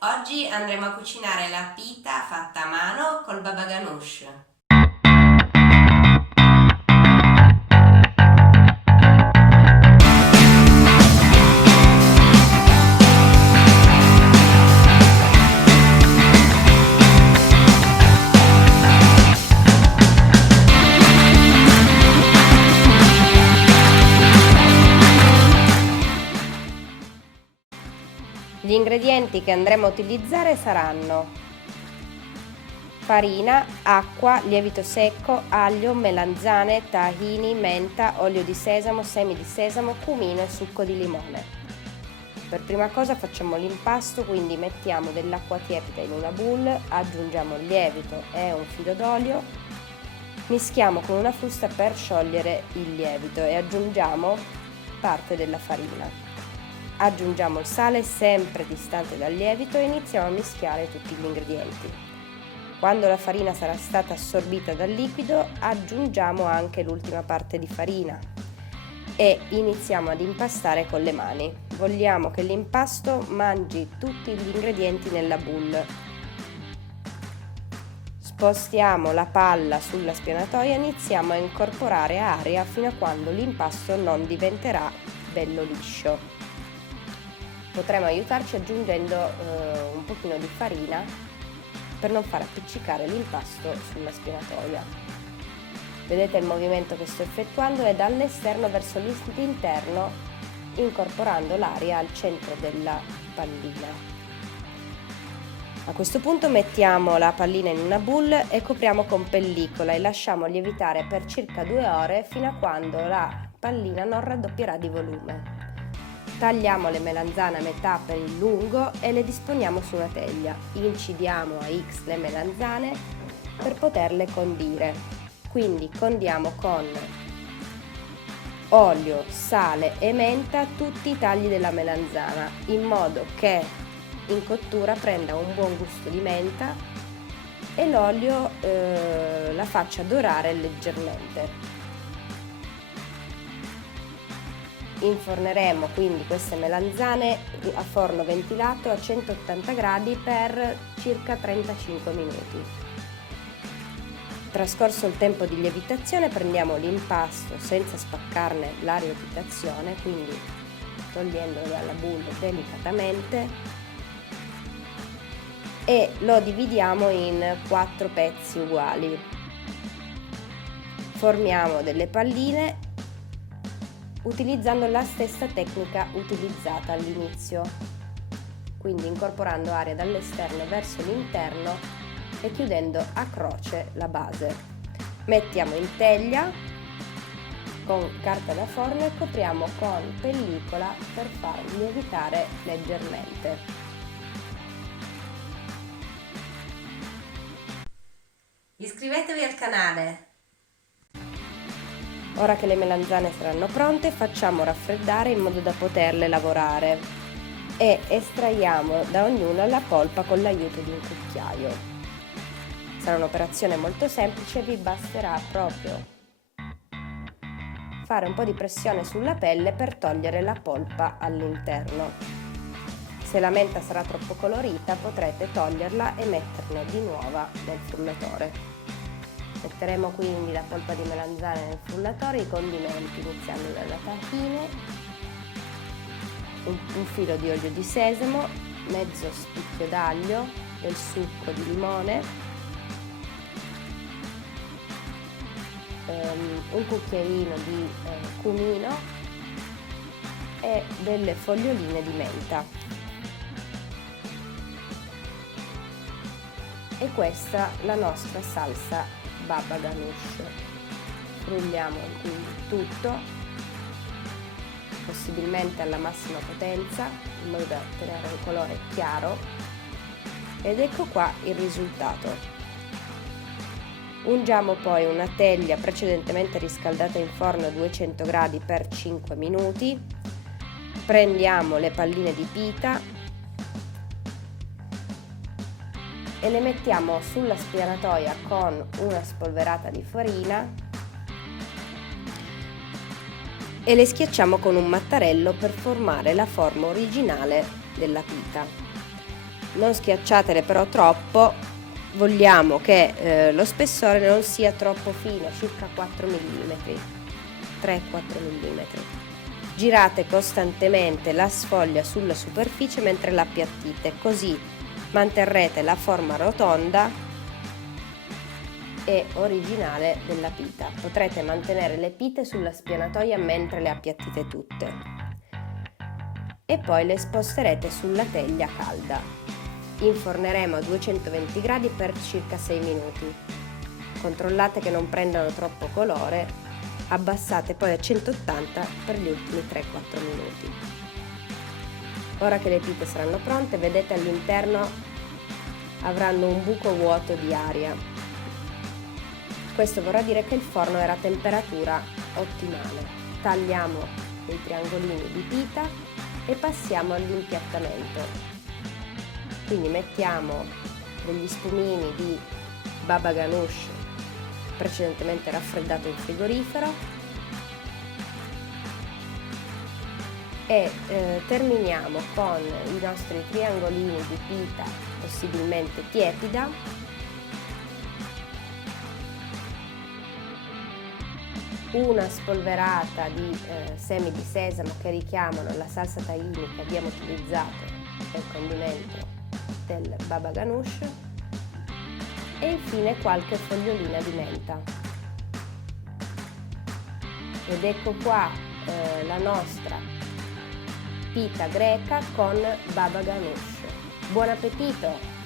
Oggi andremo a cucinare la pita fatta a mano col baba ganoush. Gli ingredienti che andremo a utilizzare saranno farina, acqua, lievito secco, aglio, melanzane, tahini, menta, olio di sesamo, semi di sesamo, cumino e succo di limone. Per prima cosa facciamo l'impasto, quindi mettiamo dell'acqua tiepida in una bowl, aggiungiamo il lievito e un filo d'olio, mischiamo con una frusta per sciogliere il lievito e aggiungiamo parte della farina. Aggiungiamo il sale sempre distante dal lievito e iniziamo a mischiare tutti gli ingredienti. Quando la farina sarà stata assorbita dal liquido, aggiungiamo anche l'ultima parte di farina e iniziamo ad impastare con le mani. Vogliamo che l'impasto mangi tutti gli ingredienti nella bowl. Spostiamo la palla sulla spianatoia e iniziamo a incorporare aria fino a quando l'impasto non diventerà bello liscio. Potremo aiutarci aggiungendo un pochino di farina per non far appiccicare l'impasto sulla spianatoia. Vedete il movimento che sto effettuando è dall'esterno verso l'interno, incorporando l'aria al centro della pallina. A questo punto mettiamo la pallina in una bowl e copriamo con pellicola e lasciamo lievitare per circa 2 ore fino a quando la pallina non raddoppierà di volume. Tagliamo le melanzane a metà per il lungo e le disponiamo su una teglia. Incidiamo a X le melanzane per poterle condire. Quindi condiamo con olio, sale e menta tutti i tagli della melanzana, in modo che in cottura prenda un buon gusto di menta e l'olio la faccia dorare leggermente. Inforneremo quindi queste melanzane a forno ventilato a 180 gradi per circa 35 minuti. Trascorso il tempo di lievitazione prendiamo l'impasto senza spaccarne la lievitazione, quindi togliendolo dalla bowl delicatamente, e lo dividiamo in 4 pezzi uguali. Formiamo delle palline utilizzando la stessa tecnica utilizzata all'inizio, quindi incorporando aria dall'esterno verso l'interno e chiudendo a croce la base. Mettiamo in teglia con carta da forno e copriamo con pellicola per far lievitare leggermente. Iscrivetevi al canale! Ora che le melanzane saranno pronte, facciamo raffreddare in modo da poterle lavorare e estraiamo da ognuna la polpa con l'aiuto di un cucchiaio. Sarà un'operazione molto semplice, vi basterà proprio fare un po' di pressione sulla pelle per togliere la polpa all'interno. Se la menta sarà troppo colorita, potrete toglierla e metterne di nuova nel frullatore. Metteremo quindi la polpa di melanzane nel frullatore, i condimenti iniziando dalla tahine, un filo di olio di sesamo, mezzo spicchio d'aglio, del succo di limone, un cucchiaino di cumino e delle foglioline di menta. E questa la nostra salsa baba ganoush. Frulliamo quindi tutto, possibilmente alla massima potenza, in modo da ottenere un colore chiaro, ed ecco qua il risultato. Ungiamo poi una teglia precedentemente riscaldata in forno a 200 gradi per 5 minuti, prendiamo le palline di pita e le mettiamo sulla spianatoia con una spolverata di farina e le schiacciamo con un mattarello per formare la forma originale della pita. non schiacciatele però troppo, vogliamo che lo spessore non sia troppo fine, circa 4 mm, 3-4 mm. Girate costantemente la sfoglia sulla superficie mentre la appiattite, così manterrete la forma rotonda e originale della pita. Potrete mantenere le pite sulla spianatoia mentre le appiattite tutte e poi le sposterete sulla teglia calda. Inforneremo a 220 gradi per circa 6 minuti. Controllate che non prendano troppo colore, abbassate poi a 180 per gli ultimi 3-4 minuti. Ora che le pite saranno pronte, vedete all'interno avranno un buco vuoto di aria. Questo vorrà dire che il forno era a temperatura ottimale. Tagliamo dei triangolini di pita e passiamo all'impiattamento. Quindi mettiamo degli spumini di baba ganoush precedentemente raffreddato in frigorifero e terminiamo con i nostri triangolini di pita possibilmente tiepida, una spolverata di semi di sesamo che richiamano la salsa tahini che abbiamo utilizzato nel condimento del baba ganoush e infine qualche fogliolina di menta. Ed ecco qua la nostra pita greca con baba ganoush. Buon appetito!